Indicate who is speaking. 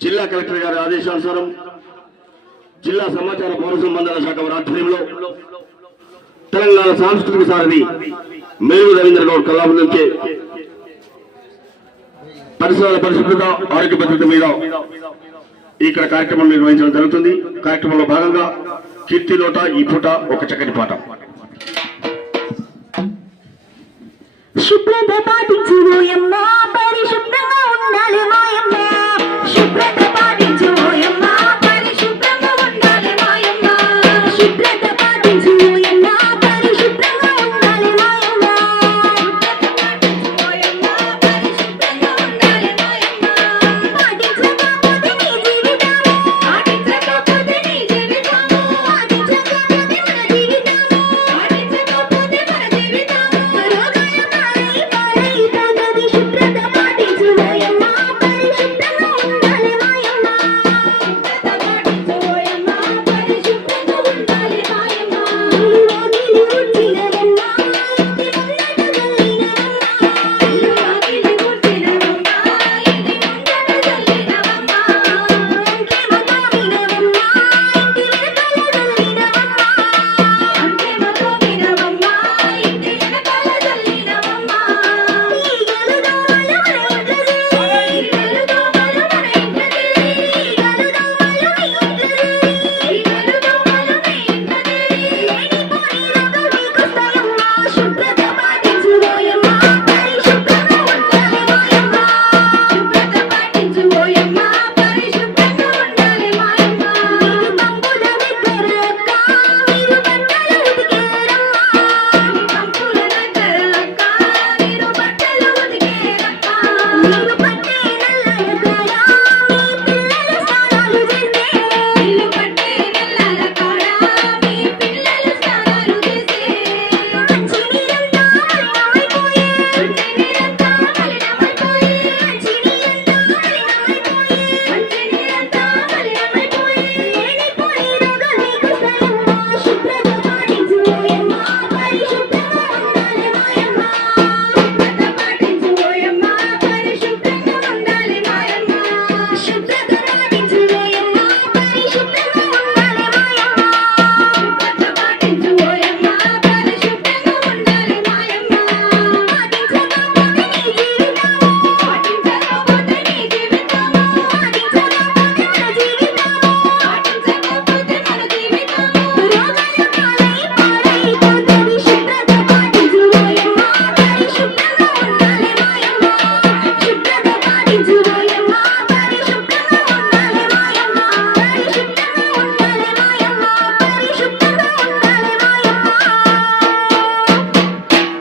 Speaker 1: జిల్లా కలెక్టర్ గారి ఆదేశానుసారం జిల్లా సమాచార పౌర సంబంధాల శాఖ ఆధ్వర్యంలో తెలంగాణ సాంస్కృతిక సారథి మేలు రవీంద్ర గౌడ్ కళాబృందంచే పరిసరాల పరిశుభ్రత ఆరోగ్య భద్రత మీద ఇక్కడ కార్యక్రమం నిర్వహించడం జరుగుతుంది. కార్యక్రమంలో భాగంగా కీర్తి లోట ఈ పూట ఒక చక్కటి పాట.
Speaker 2: శుభ్రత